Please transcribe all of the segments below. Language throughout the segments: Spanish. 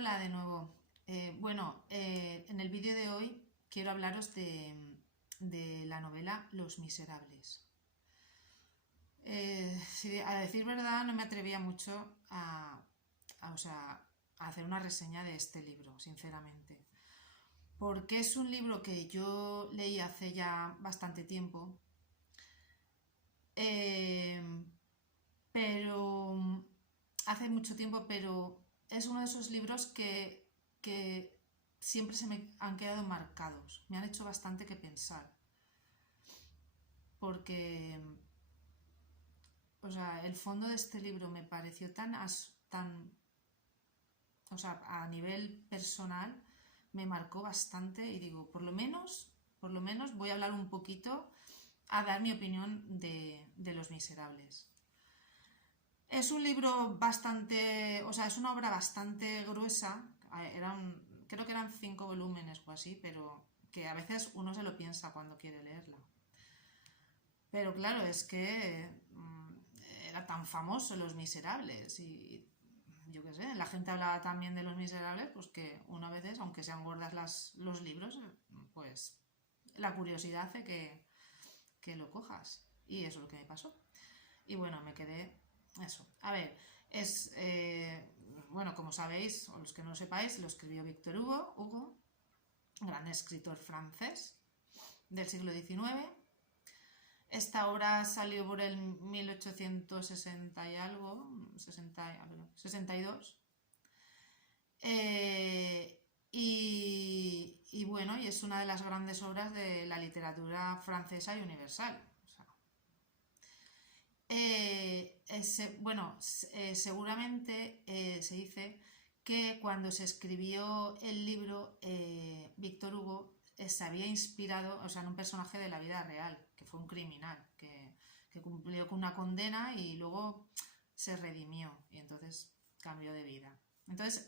Hola de nuevo. En el vídeo de hoy quiero hablaros de la novela Los Miserables. A decir verdad, no me atrevía mucho a hacer una reseña de este libro, sinceramente. Porque es un libro que yo leí hace ya bastante tiempo, eh, pero hace mucho tiempo, pero es uno de esos libros que siempre se me han quedado marcados, me han hecho bastante que pensar, porque el fondo de este libro me pareció a nivel personal me marcó bastante y digo, por lo menos voy a hablar un poquito, a dar mi opinión de Los Miserables. Es un libro es una obra bastante gruesa, creo que eran 5 volúmenes o así, pero que a veces uno se lo piensa cuando quiere leerla. Pero claro, es que era tan famoso Los Miserables y yo qué sé, la gente hablaba también de Los Miserables, pues que uno a veces, aunque sean gordas los libros, pues la curiosidad hace que lo cojas. Y eso es lo que me pasó. Y bueno, me quedé eso. A ver, como sabéis, o los que no lo sepáis, lo escribió Víctor Hugo, gran escritor francés del siglo XIX. Esta obra salió por el 1860 y algo, 62. Y es una de las grandes obras de la literatura francesa y universal. Seguramente se dice que cuando se escribió el libro, Víctor Hugo se había inspirado, en un personaje de la vida real, que fue un criminal, que cumplió con una condena y luego se redimió y entonces cambió de vida. Entonces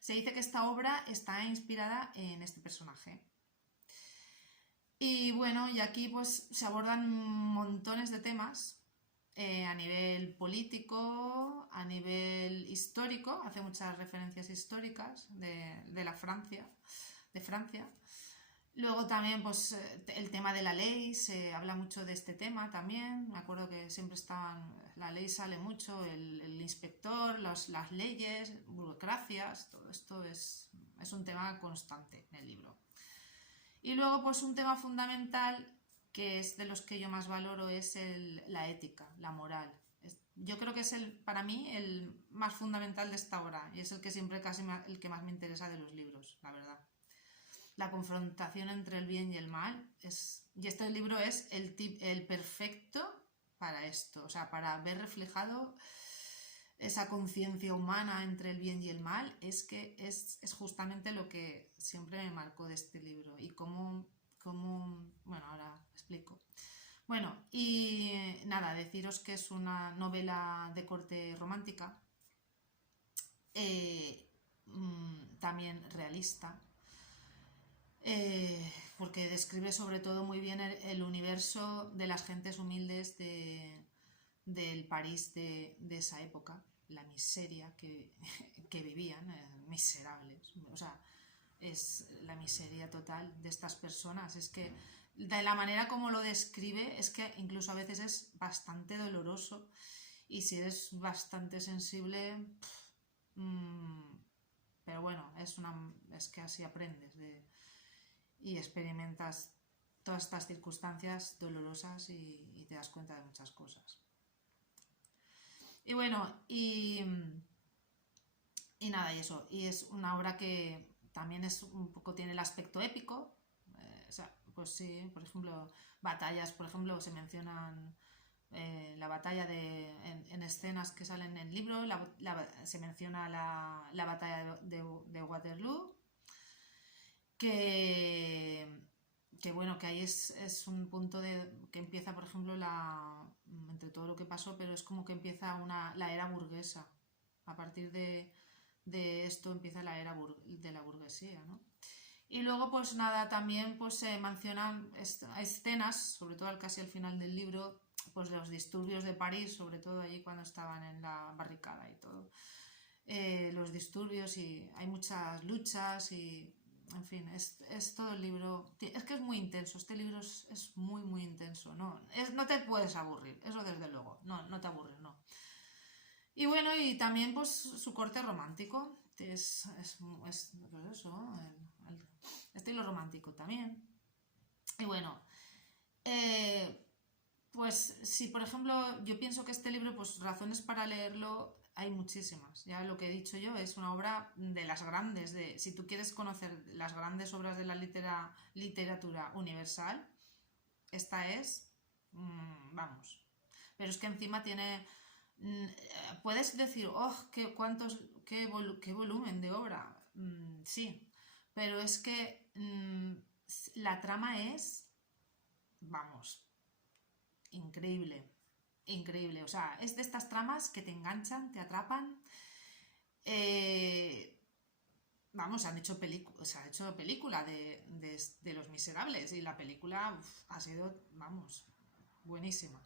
se dice que esta obra está inspirada en este personaje. Y aquí pues se abordan montones de temas a nivel político, a nivel histórico, hace muchas referencias históricas de Francia. Luego también pues el tema de la ley, se habla mucho de este tema también. Me acuerdo que siempre la ley sale mucho, el inspector, las leyes, burocracias, todo esto es un tema constante en el libro. Y luego pues un tema fundamental que es de los que yo más valoro es la ética, la moral. Yo creo que es para mí el más fundamental de esta obra y es el que siempre el que más me interesa de los libros, la verdad. La confrontación entre el bien y el mal y este libro es el perfecto para esto, para ver reflejado esa conciencia humana entre el bien y el mal. Es que es justamente lo que siempre me marcó de este libro y cómo ahora explico. Deciros que es una novela de corte romántica, también realista, porque describe sobre todo muy bien el universo de las gentes humildes del París de esa época, la miseria que vivían, miserables. Es la miseria total de estas personas. Es que de la manera como lo describe es que incluso a veces es bastante doloroso y si eres bastante sensible, pero bueno, es que así aprendes y experimentas todas estas circunstancias dolorosas y te das cuenta de muchas cosas. Y es una obra que también tiene el aspecto épico. Pues sí, por ejemplo, batallas, por ejemplo, se mencionan la batalla en escenas que salen en el libro, se menciona la batalla de Waterloo, que ahí es un punto que empieza, por ejemplo, entre todo lo que pasó, pero es como que empieza la era burguesa. A partir de esto empieza la era de la burguesía, ¿no? Y luego pues nada, también pues se mencionan escenas, sobre todo casi al final del libro, pues de los disturbios de París, sobre todo allí cuando estaban en la barricada y todo. Los disturbios y hay muchas luchas y, en fin, es todo el libro. Es que es muy intenso, este libro es muy, muy intenso. No te puedes aburrir, eso desde luego, no te aburres, no. Y bueno, y también pues su corte romántico, pues eso, el estilo romántico también. Y bueno, pues si por ejemplo yo pienso que este libro, pues razones para leerlo hay muchísimas. Ya lo que he dicho yo, es una obra de las grandes, si tú quieres conocer las grandes obras de la literatura universal, esta es, vamos. Pero es que encima tiene, puedes decir, oh, qué volumen de obra, sí, pero es que la trama es, vamos, increíble, increíble. O sea, es de estas tramas que te enganchan, te atrapan. Vamos, se ha hecho película de Los Miserables y la película ha sido, vamos, buenísima.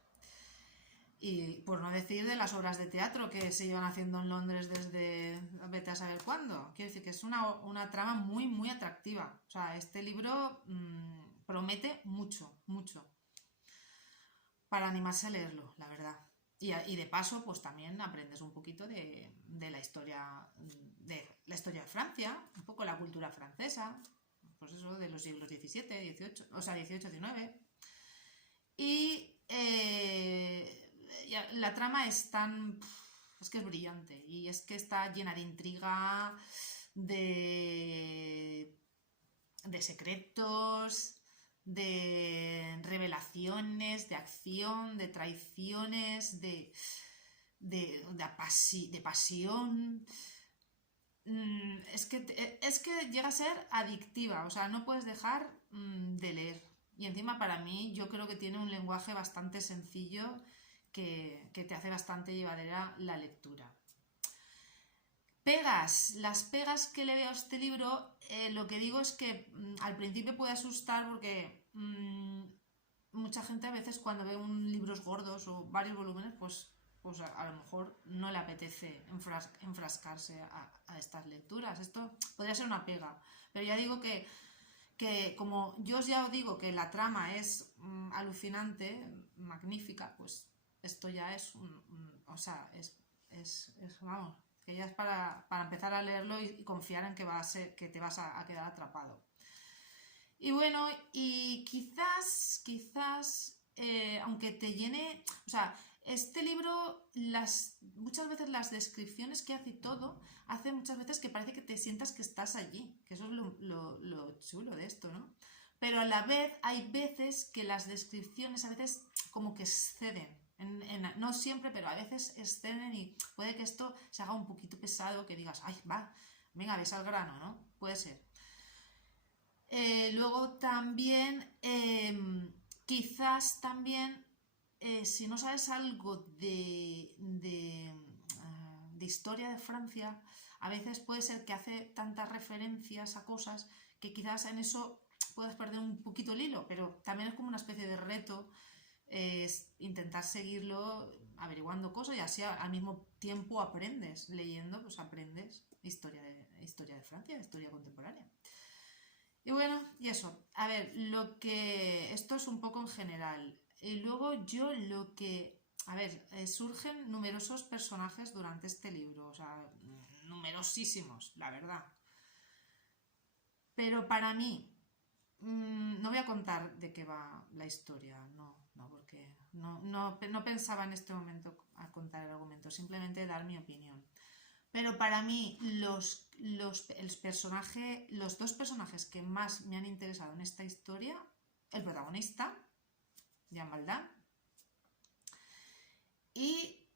Y por no decir de las obras de teatro que se llevan haciendo en Londres desde vete a saber cuándo. Quiero decir que es una trama muy, muy atractiva. O sea, este libro promete mucho, mucho para animarse a leerlo, la verdad. Y de paso, pues también aprendes un poquito de la historia de Francia, un poco la cultura francesa, pues eso, de los siglos XVII, XVIII, o sea, XVIII, XIX. Y la trama es que es brillante y es que está llena de intriga, de secretos, de revelaciones, de acción, de traiciones, de pasión. Es que llega a ser adictiva, o sea, no puedes dejar de leer. Y encima para mí yo creo que tiene un lenguaje bastante sencillo que te hace bastante llevadera la lectura. Las pegas que le veo a este libro, lo que digo es que al principio puede asustar porque mucha gente a veces cuando ve libros gordos o varios volúmenes, pues a lo mejor no le apetece enfrascarse a estas lecturas. Esto podría ser una pega, pero ya digo que como yo ya os digo que la trama es alucinante, magnífica, pues esto ya es o sea, vamos, que ya es para empezar a leerlo y confiar en que te vas a quedar atrapado. Y bueno, y quizás aunque te llene, o sea, este libro, muchas veces las descripciones que hace y todo, hace muchas veces que parece que te sientas que estás allí, que eso es lo chulo de esto, ¿no? Pero a la vez hay veces que las descripciones a veces como que exceden, no siempre, pero a veces exceden y puede que esto se haga un poquito pesado, que digas, ay, va, venga, ves al grano, ¿no? Puede ser. Luego también, quizás también, si no sabes algo de historia de Francia, a veces puede ser que hace tantas referencias a cosas que quizás en eso puedes perder un poquito el hilo, pero también es como una especie de reto, intentar seguirlo averiguando cosas y así al mismo tiempo aprendes, leyendo, pues aprendes historia de Francia, historia contemporánea. Y bueno, y eso, a ver, esto es un poco en general. Y luego yo a ver, surgen numerosos personajes durante este libro, o sea, numerosísimos, la verdad. Pero para mí, no voy a contar de qué va la historia, no, porque no pensaba en este momento a contar el argumento, simplemente dar mi opinión. Pero para mí los dos personajes que más me han interesado en esta historia, el protagonista, Jean Valjean, y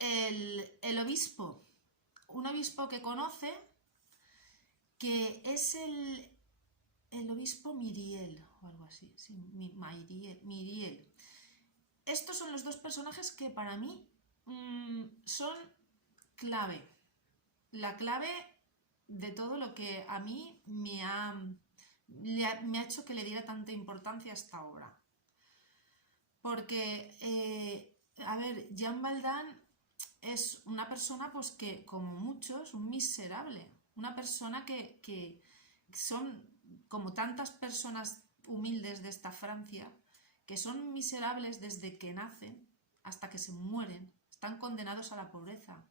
el obispo, un obispo que conoce, que es el obispo Myriel, o algo así, sí, Myriel. Estos son los dos personajes que para mí son clave. La clave de todo lo que a mí me ha hecho que le diera tanta importancia a esta obra. Porque, a ver, Jean Valjean es una persona pues que, como muchos, un miserable. Una persona que son como tantas personas humildes de esta Francia, que son miserables desde que nacen hasta que se mueren. Están condenados a la pobreza,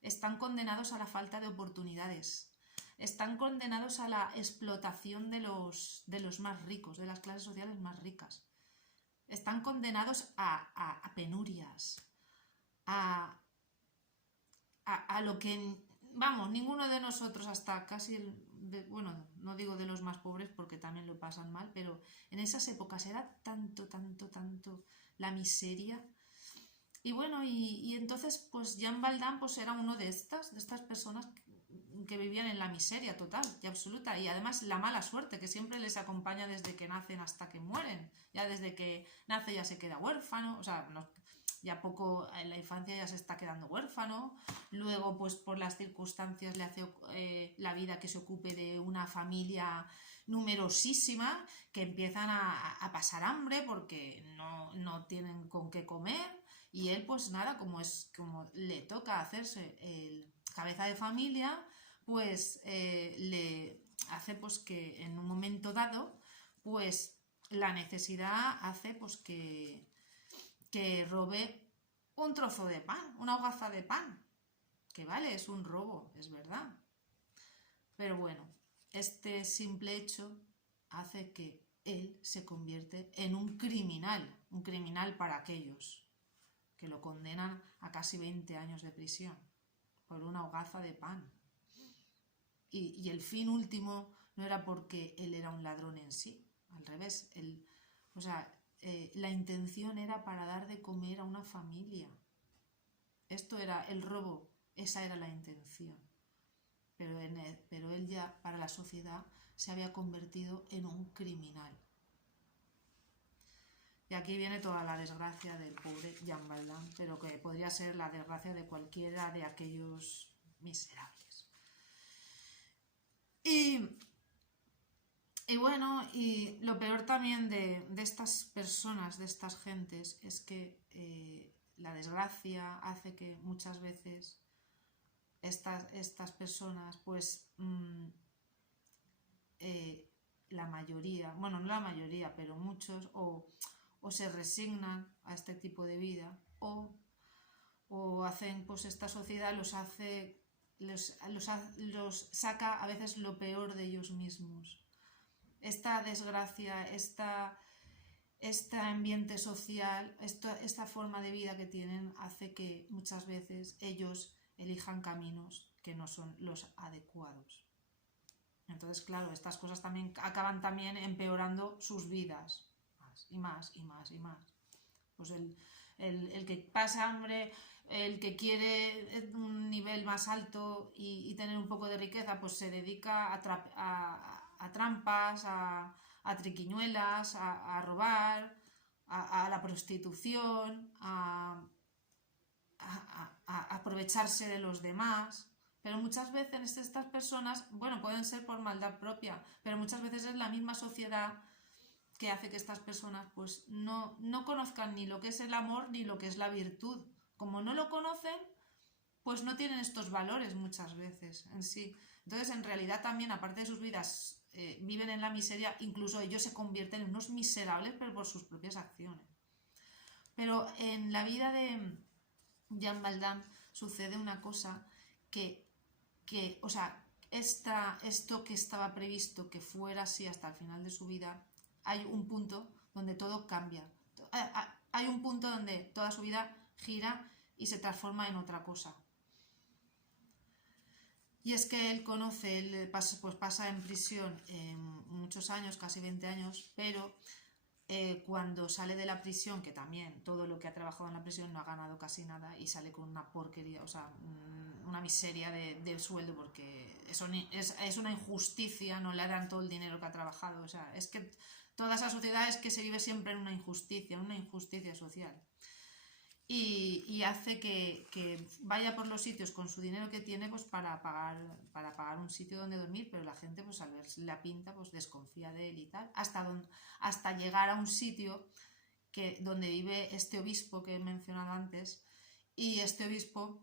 están condenados a la falta de oportunidades, están condenados a la explotación de los más ricos, de las clases sociales más ricas. Están condenados a penurias, a, a lo que, vamos, ninguno de nosotros, hasta casi, bueno, no digo de los más pobres porque también lo pasan mal, pero en esas épocas era tanto, tanto, tanto la miseria. Y bueno, y entonces pues Jean Valjean pues era uno de estas personas que vivían en la miseria total y absoluta, y además la mala suerte que siempre les acompaña desde que nacen hasta que mueren. Ya desde que nace ya se queda huérfano, o sea, no, ya poco en la infancia ya se está quedando huérfano, luego pues por las circunstancias le hace la vida que se ocupe de una familia numerosísima que empiezan a pasar hambre porque no tienen con qué comer, y él pues nada, como le toca hacerse el cabeza de familia, pues le hace pues que en un momento dado pues la necesidad hace pues que robe un trozo de pan, una hogaza de pan, que vale, es un robo, es verdad, pero bueno, este simple hecho hace que él se convierte en un criminal para aquellos que lo condenan a casi 20 años de prisión por una hogaza de pan. Y el fin último no era porque él era un ladrón en sí, al revés, o sea, la intención era para dar de comer a una familia. Esto era el robo, esa era la intención. Pero él ya para la sociedad se había convertido en un criminal. Y aquí viene toda la desgracia del pobre Jean Valjean, pero que podría ser la desgracia de cualquiera de aquellos miserables. Y bueno, y lo peor también de estas personas, de estas gentes, es que la desgracia hace que muchas veces estas personas, pues la mayoría, bueno, no la mayoría, pero muchos, o se resignan a este tipo de vida, o hacen, pues esta sociedad los saca a veces lo peor de ellos mismos. Esta desgracia, este ambiente social, esta forma de vida que tienen hace que muchas veces ellos elijan caminos que no son los adecuados. Entonces, claro, estas cosas también acaban también empeorando sus vidas, más y más y más y más. Pues el que pasa hambre, el que quiere un nivel más alto y tener un poco de riqueza, pues se dedica a trampas, a triquiñuelas, a robar, a la prostitución, a aprovecharse de los demás. Pero muchas veces estas personas, bueno, pueden ser por maldad propia, pero muchas veces es la misma sociedad que hace que estas personas pues no conozcan ni lo que es el amor ni lo que es la virtud. Como no lo conocen, pues no tienen estos valores muchas veces en sí. Entonces, en realidad también, aparte de sus vidas, viven en la miseria, incluso ellos se convierten en unos miserables, pero por sus propias acciones. Pero en la vida de Jean Valjean sucede una cosa o sea, esto que estaba previsto que fuera así hasta el final de su vida, hay un punto donde todo cambia. Hay un punto donde toda su vida gira y se transforma en otra cosa. Y es que él pasa en prisión muchos años, casi 20 años, pero cuando sale de la prisión, que también todo lo que ha trabajado en la prisión no ha ganado casi nada y sale con una porquería, o sea, una miseria de sueldo, porque eso es una injusticia, no le dan todo el dinero que ha trabajado, o sea, es que toda esa sociedad es que se vive siempre en una injusticia social. Y hace que vaya por los sitios con su dinero que tiene pues para pagar un sitio donde dormir, pero la gente pues al ver la pinta pues desconfía de él y tal, hasta llegar a un sitio donde vive este obispo que he mencionado antes, Y este obispo,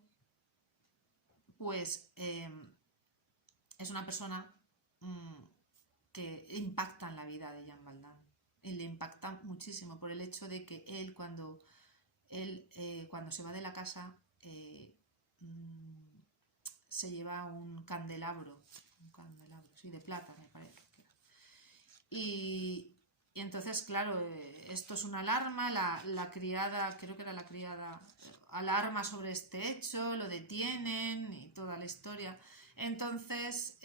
pues, es una persona que impacta en la vida de Jean Valjean. Y le impacta muchísimo por el hecho de que él cuando se va de la casa se lleva un candelabro, sí, de plata me parece que era. Y entonces, claro, esto es una alarma, la criada, creo que era la criada, alarma sobre este hecho, lo detienen y toda la historia. Entonces,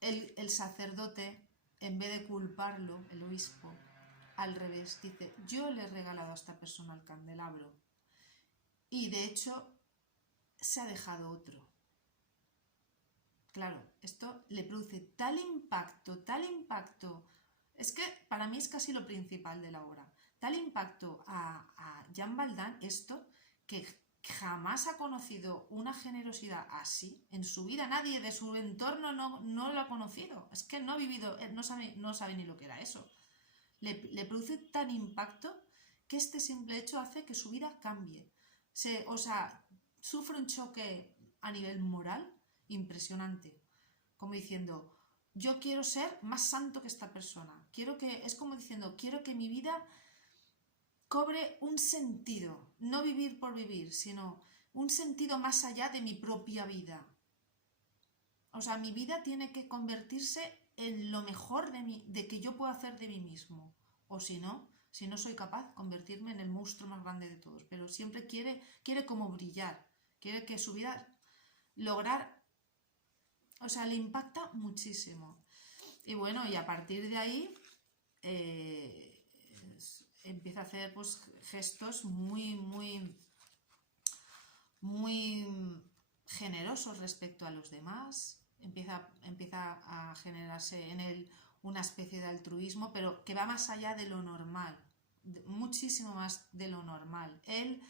el sacerdote, en vez de culparlo, el obispo, al revés, dice, yo le he regalado a esta persona el candelabro y de hecho se ha dejado otro. Claro, esto le produce tal impacto, es que para mí es casi lo principal de la obra, tal impacto a Jean Valjean esto, que jamás ha conocido una generosidad así en su vida. Nadie de su entorno no lo ha conocido, es que no ha vivido, no sabe ni lo que era eso. Le produce tan impacto que este simple hecho hace que su vida cambie. Sufre un choque a nivel moral impresionante, como diciendo, yo quiero ser más santo que esta persona, es como diciendo, quiero que mi vida cobre un sentido, no vivir por vivir, sino un sentido más allá de mi propia vida. O sea, mi vida tiene que convertirse en lo mejor de que yo puedo hacer de mí mismo, o si no soy capaz, convertirme en el monstruo más grande de todos, pero siempre quiere como brillar, quiere que su vida lograr, o sea, le impacta muchísimo. Y bueno, y a partir de ahí empieza a hacer pues gestos muy generosos respecto a los demás, empieza a generarse en él una especie de altruismo, pero que va más allá de lo normal, muchísimo más de lo normal. Él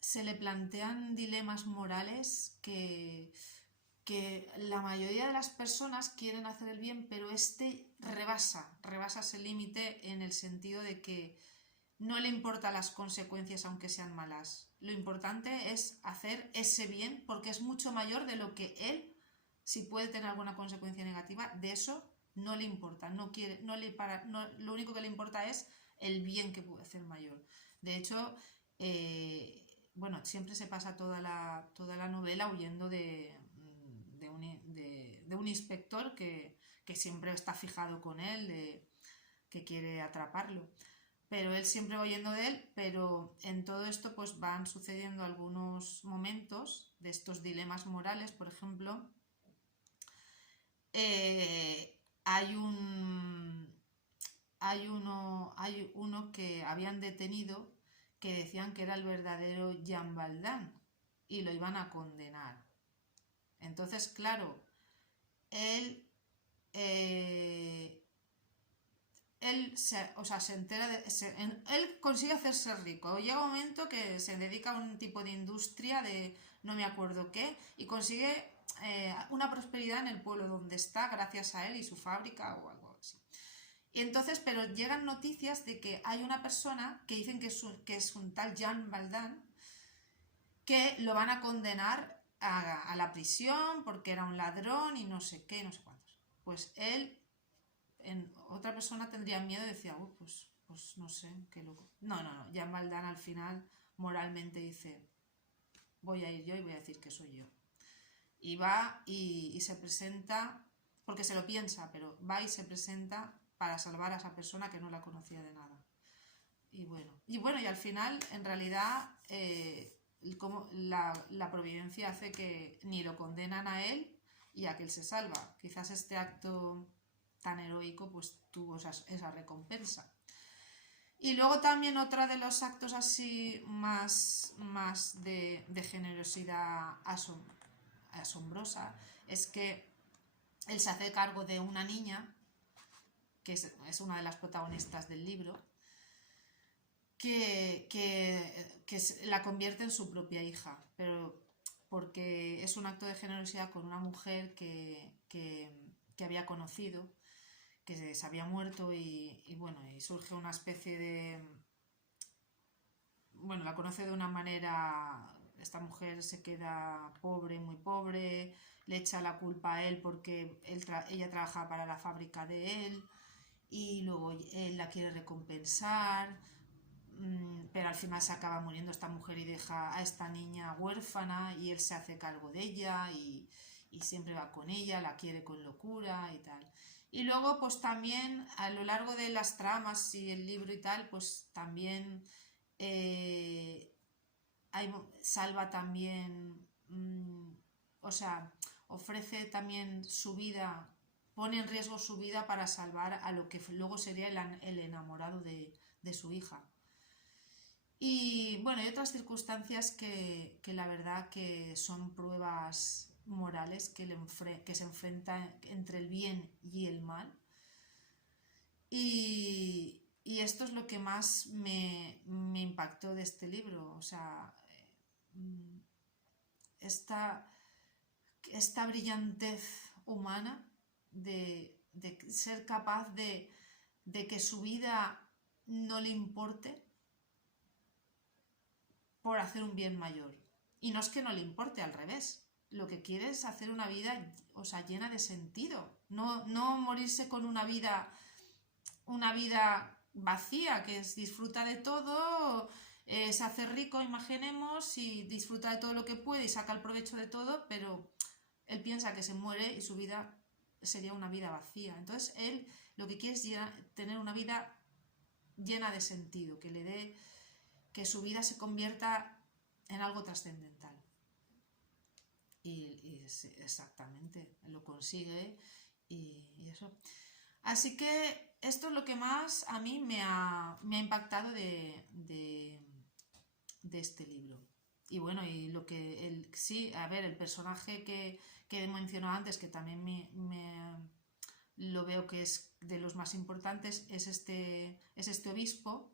se le plantean dilemas morales que la mayoría de las personas quieren hacer el bien, pero este rebasa ese límite en el sentido de que no le importan las consecuencias aunque sean malas. Lo importante es hacer ese bien porque es mucho mayor de lo que él, si puede tener alguna consecuencia negativa, de eso no le importa, lo único que le importa es el bien que puede hacer mayor. De hecho, bueno, siempre se pasa toda la novela huyendo de un inspector que siempre está fijado con él, que quiere atraparlo. Pero él siempre va huyendo de él, pero en todo esto pues van sucediendo algunos momentos de estos dilemas morales. Por ejemplo, hay uno que habían detenido que decían que era el verdadero Jean Valjean y lo iban a condenar. Entonces, claro, él se entera él consigue hacerse rico. Llega un momento que se dedica a un tipo de industria de no me acuerdo qué y consigue una prosperidad en el pueblo donde está gracias a él y su fábrica o algo así. Y entonces, pero llegan noticias de que hay una persona que dicen que es un tal Jean Valjean que lo van a condenar a la prisión porque era un ladrón y no sé qué, no sé cuántos. Pues él, otra persona tendría miedo y decía, pues no sé, qué loco. No, Jean Valjean al final moralmente dice, voy a ir yo y voy a decir que soy yo. Y va y se presenta, porque se lo piensa, pero va y se presenta para salvar a esa persona que no la conocía de nada. Y bueno, y al final, en realidad, como la providencia hace que ni lo condenan a él y a que él se salva. Quizás este acto tan heroico pues tuvo esa recompensa. Y luego también otro de los actos así más de generosidad asombrosa es que él se hace cargo de una niña que es una de las protagonistas del libro, que la convierte en su propia hija, pero porque es un acto de generosidad con una mujer que había conocido, que se había muerto y bueno, y surge una especie bueno, la conoce de una manera, esta mujer se queda pobre, muy pobre, le echa la culpa a él porque ella trabaja para la fábrica de él y luego él la quiere recompensar, pero al final se acaba muriendo esta mujer y deja a esta niña huérfana y él se hace cargo de ella y siempre va con ella, la quiere con locura y tal. Y luego pues también a lo largo de las tramas y el libro y tal, pues también eh, salva también, o sea, ofrece también su vida, pone en riesgo su vida para salvar a lo que luego sería el enamorado de su hija. Y bueno, hay otras circunstancias que la verdad que son pruebas morales que se enfrentan entre el bien y el mal. Y esto es lo que más me impactó de este libro. O sea, esta, esta brillantez humana de ser capaz de que su vida no le importe por hacer un bien mayor. Y no es que no le importe, al revés. Lo que quiere es hacer una vida, o sea, llena de sentido. No morirse con una vida vacía, que es disfruta de todo, se hace rico, imaginemos, y disfruta de todo lo que puede y saca el provecho de todo, pero él piensa que se muere y su vida sería una vida vacía. Entonces él lo que quiere es tener una vida llena de sentido, que le dé, que su vida se convierta en algo trascendental. Y exactamente, lo consigue y eso. Así que esto es lo que más a mí me ha impactado de este libro. Y bueno, y lo que sí, a ver, el personaje que he mencionado antes, que también lo veo que es de los más importantes, es este obispo,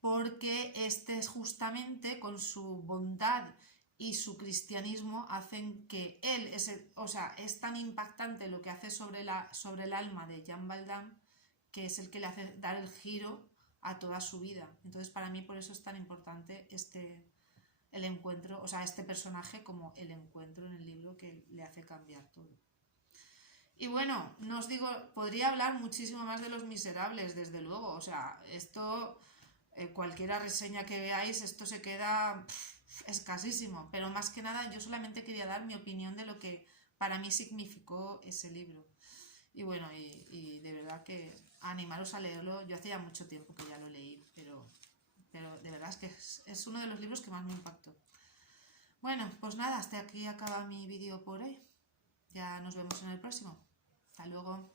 porque este es justamente con su bondad y su cristianismo hacen que él, o sea, es tan impactante lo que hace sobre el alma de Jean Valjean, que es el que le hace dar el giro a toda su vida. Entonces para mí por eso es tan importante el encuentro, o sea, este personaje como el encuentro en el libro que le hace cambiar todo. Y bueno, no os digo, podría hablar muchísimo más de Los Miserables, desde luego, o sea, esto, cualquiera reseña que veáis, esto se queda escasísimo, pero más que nada yo solamente quería dar mi opinión de lo que para mí significó ese libro. Y bueno, y de verdad que animaros a leerlo, yo hacía mucho tiempo que ya lo leí, pero de verdad es que es uno de los libros que más me impactó. Bueno, pues nada, hasta aquí acaba mi vídeo por hoy. Ya nos vemos en el próximo. Hasta luego.